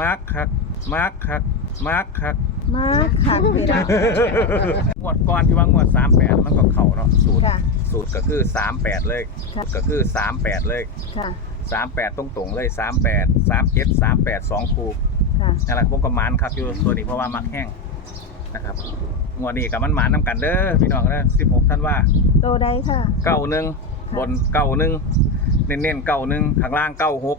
มาร์คคักมาร์คคักมาร์คคักมาค่ะพี่น้อง งวดก่อนที่ว่างวดสามแปดมันก็เข่าเนาะสูตรค่ะ สูตรก็คือสามแปดเลย ค่ะ ก็คือสามแปดเลย ค่ะสามแปดตรงๆเลยสามแปดสามเจ็ดสามแปดสองคูค่ะ นั่นแหละพวกกระมานครับอยู่ตัวนี้เพราะว่ามักแห้งนะครับงวดนี้กับมันหมานนำกันเด้อพี่น้องเด้อสิบหกท่านว่า โตได้ค่ะ เก้าหนึ่งบนเก้าหนึ่งเน้นๆเก้าหนึ่งข้างล่างเก้าหก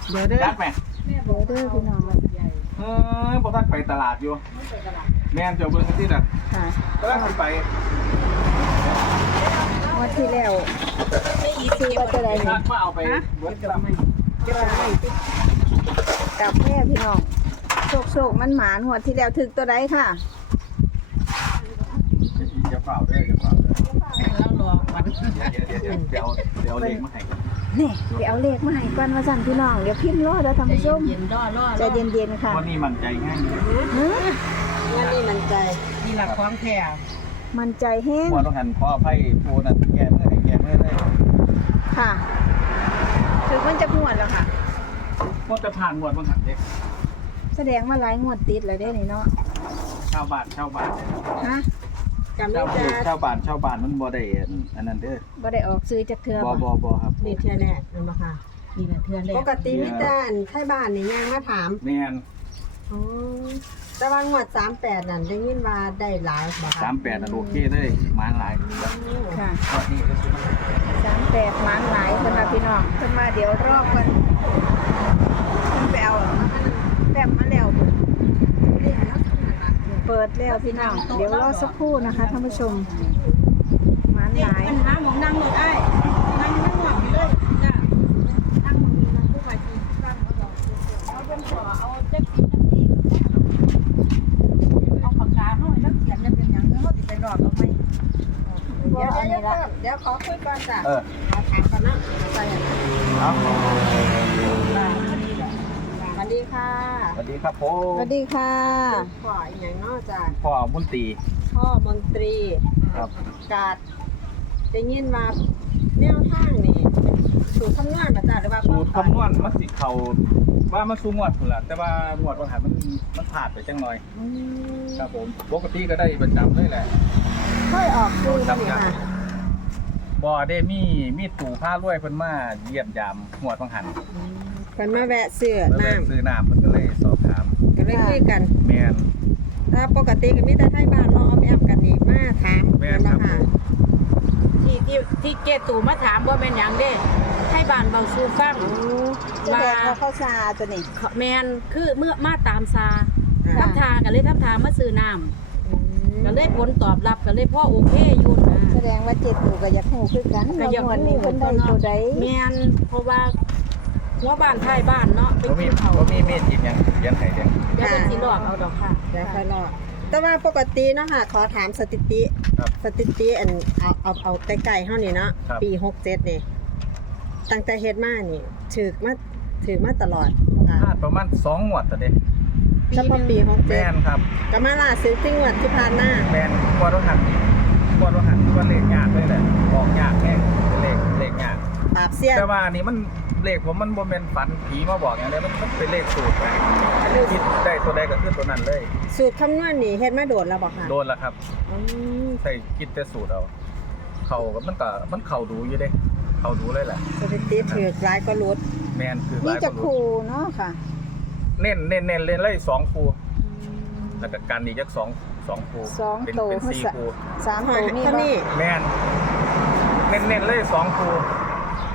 เดี๋ยวเด้อยักไหมเดี๋ยวเด้อพี่น้องเออพอท่านไปตลาดอยู่แม่นเจ้าเบิ้งที่น่ะค่ะก็ได้ไปวันที่แล้วไม่อีซื้อว่าจะได้นัดว่าเอาไปเบิ้งลำกับแม่พี่น้องโศกโศกมันหมานหัวดที่แล้วถึกตัวใดค่ะจะเปล่าเด้อจะเปล่าเด้อ แล้วรอวัน เดี๋ยวเดี๋ยวเดี๋ยวเดี๋ยวเดี๋ยวเลขมาให้นี่เดี๋ยวเอาเลขมาให้ก่อนมาสั่นพี่น้องเดี๋ยวพิมพ์รอเดี๋ยวท่านผู้ชมเย็นรอรอใจเย็นๆค่ะวันนี้มั่นใจแห้งเฮ้ยวันนี่มันใจนี่หลักความแท้มันใจแห้งงวดต้องหันขออภัยปูนั่นแก้เมื่อให้แก้เมื่อเลยค่ะถึงมันจะงวดแล้วค่ะงวดจะผ่านงวดบางหันเด็กแสดงว่าหลายงวดติดแล้วเด้นี่เนาะชาวบ้านชาวบ้านฮะ จำชาได้วจ้าชาวบ้านชาวบ้านมันบ่ได้อันนั้นเด้อบ่ได้ออกซื้อจากเทือบ่บ่บ่บ่ครับนี่เทื่อแรกนั่นบ่ค่ะ นี่แหละเทื่อแรกปกติมิตรอันไทยบ้านนี่ยังมาถามแม่นอ๋อแต่ว่างวดสามแปดนั่นได้ยินว่าได้หลายบ่คะสามแปดนั่นโอเคเลยมาหลายค่ะงวดนี้ก็คือสามแปดหมานหลายเพิ่นว่าพี่น้องเพิ่นมาเดี๋ยวรอบเพิ่นเพิ่นไปเอาแต้มมาแล้ว เปิดแล้วพี่น้อง เดี๋ยวรอสักครู่นะคะท่านผู้ชมหมานหลายปัญหาหมองนั่งเลยได้นั่งนั่งหลับอยู่เลยจ้ะนั่งหมองนี้นั่งผู้ไปกินนั่งแล้วก็เอาเป็นขอเอาเจ็บกินนั่งที่เอาปากกาเฮาให้นักเขียนจะเป็นหยังเฮาสิไปรอดเอาไหมเดี๋ยวเดี๋ยวเดี๋ยวเดี๋ยวขอคุยก่อนจ้ะ เออ ขอถามก่อนนะใส่ เอา สวัสดีค่ะ สวัสดี ครับผสมวัสดีค่ะ พ่ออีกอย่างเนอกจากพ่อมุนตรี พ่อมนตรีครับ กาดได้ยินว่าแนวทางนี่สูตรคำนวณมาจ้ะหรือว่าสูตรคำนวณมันสิเขาว่ามันสูงวดพุ่นล่ะแต่ว่างวดบางหันมันมันผ่านไปจังหน่อย อืมครับผมปกติก็ได้ประจำเลยแหละค่อยออกซื้อมานี่ค่ะบ่ได้มีมีตู่ผ้ารวยเพิ่นมาเยี่ยมยามงวดบางหันเพิ่นมาแวะซื้อเพิ่นน้เลยซื้อน้ำเพิ่นก็เลยสอบถามำ ก็เลยคุยกันแม่นถ้าปกติก็มีแต่ไทยบ้านเนาะเอาแอมกันนี่มาถามแม่นครับเนาะค่ะที่ที่ที่เกตู่มาถามว่าเป็นหยังเด้ให้บ้านเบาสู่ฟังจะแดกว่าข้าวซาตัวนี้แมนคือเมื่อมาตามซาค่ะทับทากันเลยทับทามาซื้อน้ำก็เลยผลตอบรับก็เลยพ่อโอเคอยู่นะแสดงว่าเจ็ดตู่ก็อยากหูคือกันก็อยากว่างวดรู้นี้เพิ่นได้ตัวใดแมนเพราะว่า หัวบ้านท้ายบ้านเนาะไปบ่มีกินเขาบ่มีเมฆหยิบหยังเขียนให้เด้เดี๋ยวเป็นสิหลอกเอาดอกค่ะเดี๋ยวค่อยรอแต่ว่าปกติเนาะค่ะ ขอถามสถิติ ครับ สถิติอันเอาเอาเอาใกล้ๆเฮานี่เนาะครับ ปี 67นี่ตั้งแต่เฮ็ดมานี่ถือมาถือมาตลอดพค่ะลาดประมาณ2งวดแต่เด้เฉพาะปีแม่นครับ67ก็มาล่าสุดที่งวดที่ผ่านมาแม่นงวดบางหันงวดบางหันคือว่าเลขยากเลยแหละออกยากแน่เลขเลขยาก ปราบเสี้ยนแต่ว่าอันนี่มัน เลขผมมันบ่แม่นฝันผีมาบอกอย่างเดียวมันมันเป็นเลขสูตรไปคิดได้ตัวใดก็คือตัวนั้นเลย สูตรคำนวณนี่เฮ็ดมาโดดแล้วบ่ค่ะโดนแล้วครับอืมใส่คิดแต่สูตรเอาเขาก็มันก็มันเข่าดูอยู่เด้เข่าดูเลยแหละสถิติถือหลายก็รุดแมนคือหนี่ลายจะคนคูรู้เนาะค่ะเน้นเน้นเน้นเล่นเลยสองคูแล้วก็กันอีกจักสองสองคูสองเป็นตัวเป็นสี่คูสามตัวนี่ท่าบ่นี่แมนเน้นเน้นเลยสองคู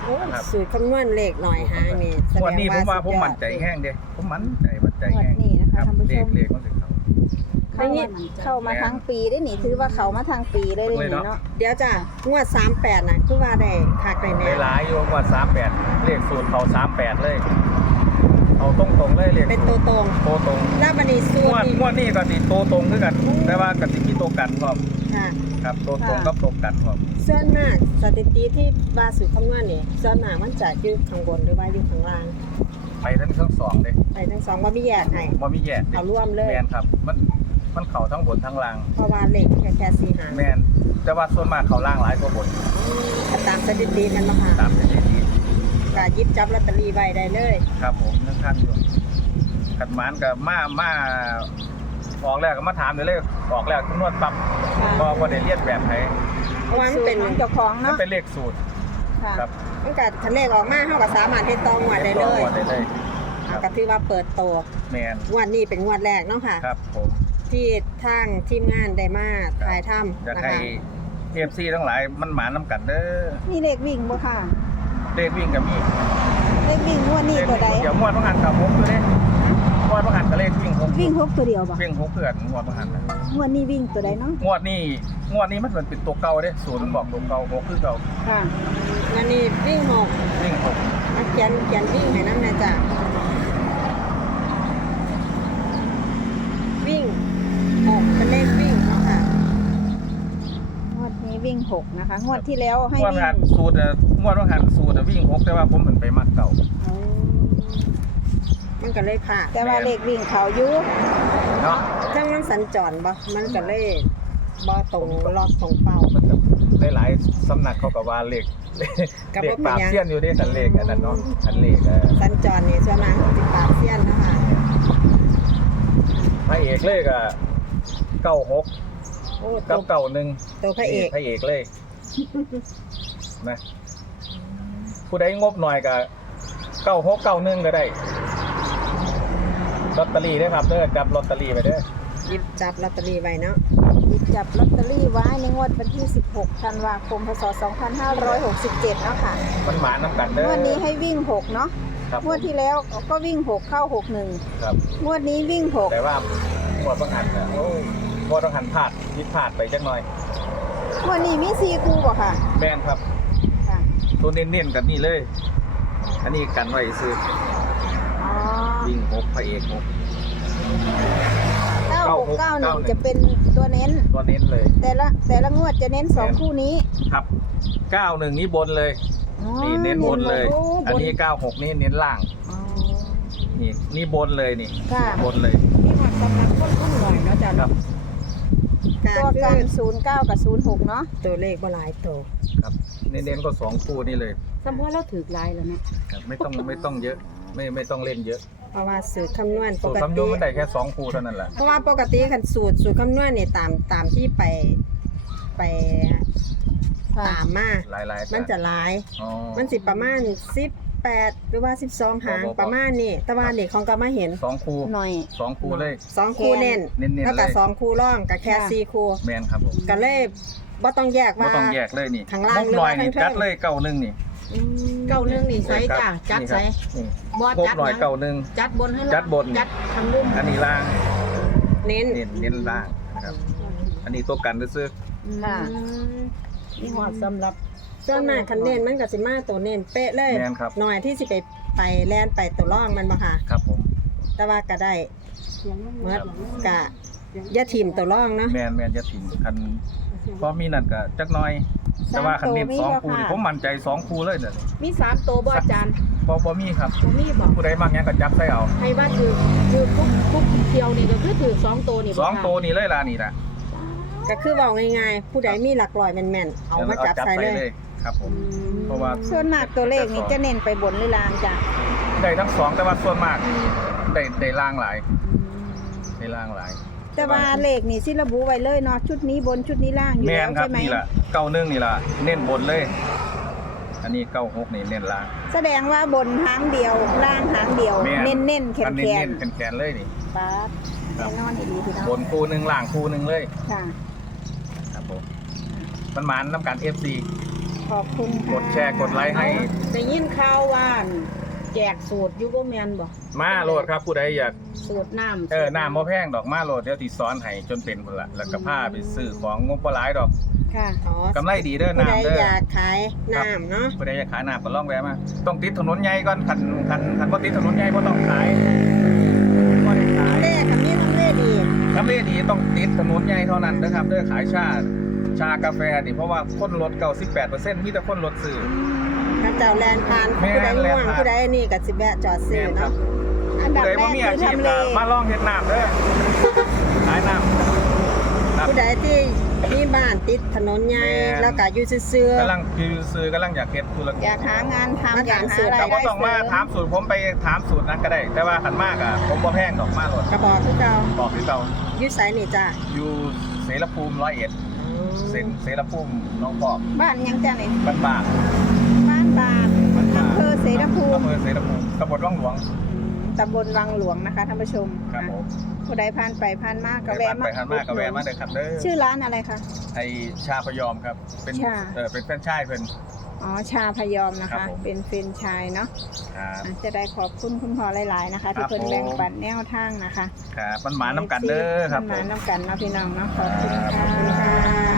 โอ้ครับสูตรคำนวณเลขหน่อยหางนี่แสดงวันนี้ผมว่าผมสุดยอดมั่นใจแห้งเด้ผมมั่นใจมั่นใจแห้งงวดนี้นะคะครับท่านผู้ชมเลขเลขมันสิเขา เข้ามาเข้ามาทั้งปีได้นี่ถือว่าเขามาทางปีเลยเลยนี่เลยเนาะเนาะ เดี๋ยวจ้ะงวด 38น่ะคือว่าได้คักได้แน่ หลายๆอยู่กว่าสามแปดเลขสูตรเขาสามแปดเลยเลขเป็นตัวตรงโตตรงแล้วบันนี้สูงตวรดนี่งวดนี้ก็สิโตตรงคือกัน แต่ว่าก็สิมีโตกันพร้อม ค่ะ ครับโตตรงกับโตกันพร้อมส่วนมากสถิติที่บาสูตรคำนวณนี่ส่วนมากมันจะอยู่ข้างบนหรือว่าอยู่ข้างล่างไปทั้งทั้งสองเลยไปทั้งสองว่าไม่แยกให้บ่มีแยกเอาร่วมเลยแมนครับ มันมันเข้าทั้งบนทั้งล่างเพราะว่าเลขแค่แค่สี่หางแมนแต่ว่าส่วนมากเข้าล่างหลายกว่าบนก็ตามสถิติมันมาค่ะตามสถิติก็หยิบจับลอตเตอรี่ไว้ได้เลย ครับผมนั่งท่านอยู่ขัดหมานกับมามา ออกแล้วก็มาถามเดี๋ยวเลยออกแล้วคำนวณปั๊บก็บ่ได้เรียนแบบไหนเพราะว่ามันเป็นสูตรของเจ้าของมันเนาะเป็นเลขสูตร ค่ะครับ มันก็คันเลขออกมาเฮาก็สามารถเฮ็ดต่องวดได้เลยต่องวดได้เลยคอ่ารับก็ถือว่าเปิดตัวแมนงวดนี้เป็นงวดแรกเนาะค่ะ ครับผม ที่ทางทีมงานได้มาถ่ายทำอยากนะให้คะเอฟซีทั้งหลายมันหมานน้ำกันเด้อมีเลขวิ่งบ่ค่ะเลขวิ่งกับมีเลขวิ่งงวดนี้เลขตัวใดเดี๋ยวงวดต้องหันกับหกตัวเด้ง วดต้องหันกับเลขวิ่งหกวิ่งหกตัวเดียวบ่วิ่งหกเพื่อนงวดต้องหันนะงวดนี้วิ่งตัวใดเนาะงวดนี้งวดนี้มันเหมือนเป็นตัวเก่าเด้ศูนย์มันบอกตัวเก่าหกคือเก่าค่ะงานนี้วิ่งหกวิ่งหกมาเขียนเขียนวิ่งให้น้ำนะจ๊ะวิ่งหกเป็นเลขวิ่งเนาะค่ะงวดนี้วิ่งหกนะคะ งวดที่แล้วให้งวดวิ่งหันสูตรอะงวดต้องหันสูตรอะวิ่งหกแต่ว่าผมเหมือนไปมัดเก่าอ๋อ มันก็เลยผ่าดแต่ว่าเลขวิ่งเขาอยู่เนาะทั้งมันสัญจรบ่มันก็เลยบ่ตรงรอบตรงเป้า มันกับหลายๆสำนักเขากับว่าเลขกับเลขว่าเป็นปราบหยัง เสี้ยนอยู่เด้คันเลขอันนั้นเนาะคันเลขเออสัญจรนี่ส่วนมากสิปราบเสี้ยนเนาะคะพระเอกเลขอะเก้าหกโอ้กัตับวเก้าหนึ่ง ตัวพระเอก พระเอกเลย นะ ผู้ใดงบหน่อยก็เก้าหกเก้าหนึ่งก็ได้ ลอตเตอรี่ได้อครับเด้อจับลอตเตอรี่ไปเด้อหยิบจับลอตเตอรี่ไว้เนาะหยิบจับลอตเตอรี่ไว้ในงวดวันที่ 16 ธันวาคม พศ 2567เนาะค่ะมันหมาน้ำกันเด้องวดนี้ให้วิ่ง 6 เนาะครับงวดที่แล้วก็วิ่ง 6 เข้า61ครับงวดนี้วิ่ง แต่ว่าหมวดต้องหันนะโอ้ยหมวดต้องหันพลาดยิดพลาดไปจักหน่อย 6 งวดนี้มี4คู่บ่ค่ะแม่นครับ ค่ะ ตัวเน้นๆกันนี่เลย อันนี้กันไว้ซื้ออ๋อ วิ่งหกพระเอกหก9691จะเป็นตัวเน้น ตัวเน้นเลย แต่ละแต่ละงวดจะเน้น2คู่นี้ครับเก้าหนึ่งนี้บนเลย อ๋อนี่เน้นบนเลยโอันนี้เก้าหกนี่เน้นล่าง อ๋อ นี่นี่บนเลยนี่ ค่ะ บนเลยมีหอดสำนักคนคนหน่อยเนาะจ้ะครับการตัวคืกันอ09กับ06เนาะตัวเลขบ่หลายตัวครับ เน้นๆก็สองคู่นี่เลย สมมติเราถือลายแล้วเนี่ยครับไม่ต้องไม่ต้องเยอะ ไม่ไม่ต้องเล่นเยอะ เพราะว่าสูตรคำนวณปสูตรกคำนติวณมันได้แค่สองคู่เท่านั้นแหละเพราะว่าปกติคันสูตรสูตรคำนวณเนี่ยตามตามที่ไปไปค่ะตามมา หลายหลายมันจะหลาย อ๋อ มันสิประมาณ18หรือว่า 12 หางบ่บ่บ่ ประมาณนี้แต่ว่านี่ของก็มาเห็น สองคู่หน่อย สองคู่เลย 2 คู่เน้นเน้นๆแล้วเลก็ยสองคู่ร่องกับแค่ค่ะ สี่คู่แมนครับผมก็เลยบ่ต้องแยกไม่ว่า ต้องแยกเลยนี่ข้างล่างงบหน่อยหรือว่านี่ข้างๆจัดเลยเก้าหนึ่งนี่ อืม เก้าหนึ่งนี่ใส่จ้ะจัดใส่นี่บ่งบจัดหน่อยหยังเก้าหนึ่งจัดบนให้จัดบนจัดทางลุ่มอันนี้ล่าง เน้นเน้นเน้นล่างนะครับ อันนี้ตัวกันซื้อค่ะอืมมีหอดสำหรับส่วนมากคันเน้นมันก็สิมาตัวเน้นเป๊ะเลยแมนครับหน่อยที่สิไปไปแล่นไปตัวร่องมันบ่ค่ะครับผมแต่ว่าก็ได้เมื่อกะอย่าทิมตัวร่องเนาะแมนแมนจะถิ่มคัน พอมีนั่นก็จักหน้อย แต่ว่าคันเน้นสองคู่นี่ผมมั่นใจสองคู่เลยเนี่ยมีสามตัวบ่อาจารย์บ่บ่มีครับบ่มีบอกผู้ใดมากงั้นก็จับใส่เอาให้ว่าถือถือทุกทุกเที่ยวนี่ก็คือถือสองตัวนี่บ่สองค่ะตัวนี่เลยล่ะนี่นะก็คือเว้าง่ายๆผู้ใดมีหลักร้อยแม่นๆเอามาจับใส่เลย ครับผม เพราะว่าส่วนมากตัวเลขนี้จะเน้นไปบนหรือล่างจ้ะได้ทั้งสองแต่ว่าส่วนมากนี่ได้ได้ล่างหลายได้ล่างหลาย แต่ว่าเลขนี่สิระบุไว้เลยเนาะชุดนี้บนชุดนี้ล่างอยู่แม่แล้วนครับใช่ไหมนี่ล่ะเก้าหนึ่งนี่ล่ะเน้นบนเลย อันนี้เก้าหกนี่เน้นล่างแสดงว่าบนหางเดียวล่างหางเดียว แม่เน้นเน้นๆแขอันนแขเน้นนๆแขนๆเลยนี่ ป๊าบแน่นอนอีหลีพี่น้องบนคู่หนึ่งล่างคู่หนึ่งเลย ค่ะ ครับผมมันหมานน้ำการ FC ขอบคุณค่ะกดแชร์กดไลค์ให้ ได้ยินข่าวว่าแจกสูตรอยู่บ่แม่นบ่มาโหลดครับผู้ใดอยาก สูตรน้ำเออน้ำมะแพงดอกมาโหลดเดี๋ยวติซ้อนให้จนเป็นพุ่นละแล้วก็พาไปซื้อของงบปลายดอกค่ะอ๋อกำไรดีเด้อผู้ใดน้ำเด้ออยากขายน้ำเนาะผู้ใดอยากขายน้ำก็ล่องแวะมาต้องติดถนนใหญ่ก่อนคันคันคันบ่ติดถนนใหญ่บ่ต้องขายทำเลดีต้องติดถนนใหญ่เท่านั้นนะครับเด้อขายชา ชากาแฟนี่เพราะว่าคนรถ98%มีแต่คนรถซื้อถ้าเจ้าแลนผ่านแม่ผู้ใดแล่ง่นวงผ่านผู้ใดนี่ก็สิแวะจอดซื้อแม่นครับเนาะอัน ดับผู้ใดแรบ่กมีอาคือชีพทำเลก็มาลองเฮ็ดน้ำเด้อขายน้ำครับผู้ใดที่มีบ้านติดถนนใหญ่แม่นแล้วก็อยู่ซื่อๆกำลังคือซื้อกำลังอยากเฮ็ดธุรกิจอยากหางานทำมาอยากถามหาสูตรรายแต่ได้บ่ต้องมาเสริถามสูตรผมไปถามสูตรนั้นก็ได้ แต่ว่าขันมากอะผมบ่แพงดอกมาโลดกระบอกคือเก่าบอกที่เก่าอยู่ไสนี่จ้าอยู่เสรภูมิร้อยเอ็ดเซ็นเสรภูมิน้องปอกบ้านยังจ้าเนี่ยบ้านบากบ้านบาทบ้านบากอำเภอเสรภูมิอำเภอเสรภูมิตำบลวังหลวง ตำบลวังหลวงนะคะท่านผู้ชมครับผมผู้ใดผ่านไปผ่านมากก็ไปแวะบ้านมาไปทานมากก็แวะมาเด้อครับเด้อชื่อร้านอะไรคะ ไอชาพยอมครับ เป็นชา เออเป็นแฟรนไชส์เพิ่น อ๋อชาพยอมนะครัคะ บผม เป็นเฟรนไชายเนาะครับ อะจะได้ขอบคุณคุณพ่อหลาย ๆ นะคะครัที่บเพิ่นผม แบ่งปันแนวทางนะคะ ครับมันหมาน้ำกันเด้อครับมันผมามน้ำกันเนาะพี่น้องเนาะขอบคุณครับค่ะค่ะ